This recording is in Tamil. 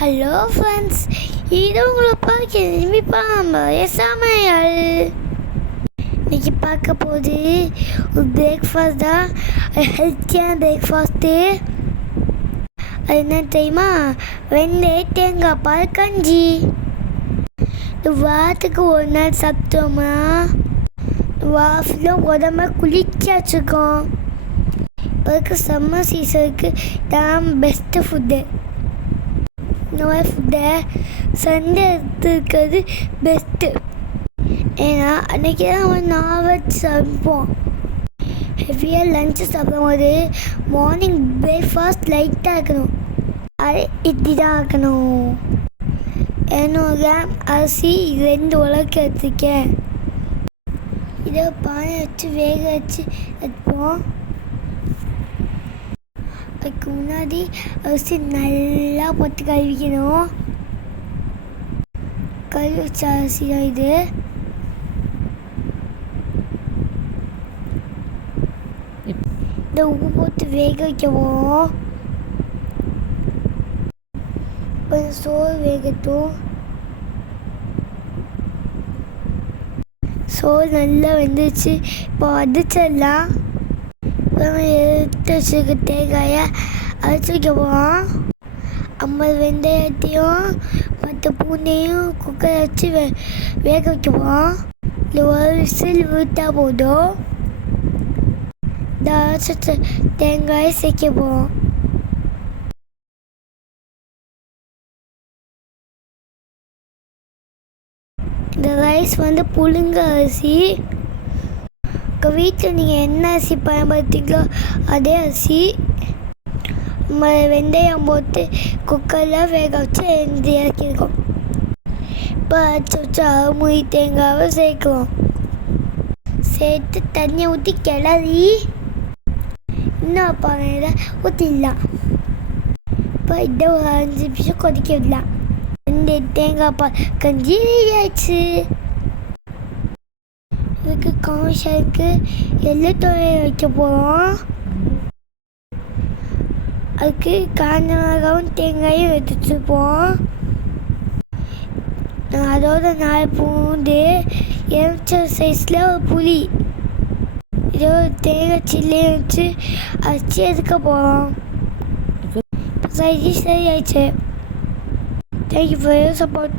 ஹலோ ஃப்ரெண்ட்ஸ், இது உங்களை பார்க்க நம்ம சமையல். இன்னைக்கு பார்க்க போது ஒரு பிரேக்ஃபாஸ்ட் தான், ஹெல்த்தியான பிரேக்ஃபாஸ்ட்டு. அது என்ன தெரியுமா? வெந்தய தேங்காய் பால் கஞ்சி. இந்த வாரத்துக்கு ஒரு நாள் சாப்பிட்டோம்னா வாரத்தில் உடம்ப குளிர்ச்சி வச்சுருக்கோம். இப்போ இருக்க சம்மர் சீசனுக்கு தான் பெஸ்ட்டு ஃபுட்டு. இந்த மாதிரி ஃபுட்டை சண்டே எடுத்துருக்கிறது பெஸ்ட்டு. ஏன்னா அன்றைக்கி தான் நம்ம நான்வெஜ் சாப்பிடுவோம். ஹெவியாக லஞ்சு சாப்பிடும்போது மார்னிங் பிரேக்ஃபாஸ்ட் லைட்டாக இருக்கணும். அது இட்லி தான் இருக்கணும். 200 கிராம் அரிசி 2 உலக்கு எடுத்துருக்கேன். இதை பானை வச்சு வேக வச்சு எடுப்போம். அதுக்கு முன்னாடி அரிசி நல்லா போட்டு கழுவிக்கணும். கழுவி வச்ச அரிசி தான் இது. இந்த உப்பு போட்டு வேக வைக்கவும். கொஞ்சம் சோறு வேகட்டும். சோறு நல்லா வெந்துச்சு. இப்போ வதச்சிடலாம். எடுத்து வச்சுருக்க தேங்காயை அரைச்சி வைக்கவும். 50 வெந்தயத்தையும் 10 பூண்டையும் குக்கரை வச்சு வேக வைக்கவும். இல்லை ஒரு விசில் விட்டா போதும். இந்த அரைச்ச தேங்காயை சேர்க்கவும். இந்த ரைஸ் புழுங்க அரிசி. உங்கள் வீட்டில் நீங்கள் என்ன அரிசி பயன்படுத்திங்களோ அதே அரிசி. வெந்தயம் போட்டு குக்கரில் வேக வச்சு இறக்கிருக்கோம். இப்போ அரைச்சி வச்சு அரைமுறி தேங்காவை சேர்க்குறோம். சேர்த்து தண்ணி ஊற்றி கிளறி இன்னும் பானையில் ஊற்றிடலாம். இப்போ இதை ஒரு 5 நிமிஷம் கொதிக்க விடலாம். இந்த தேங்காய் பால் கஞ்சி ரெடி ஆயிடுச்சு. இதுக்கு காமிஷனுக்கு எள்ளு துவையை வைக்க போகிறோம். அதுக்கு காஞ்ச மிளகாவும் தேங்காயும் எடுத்து வச்சுப்போம். அதோட 4 பூண்டு, எலுமிச்சை சைஸில் ஒரு புளி, இதோ தேங்காய் சில்லையும் வச்சு அரைச்சி எடுக்க போகிறோம். சரி ஆயிடுச்சு. Thank you for your support.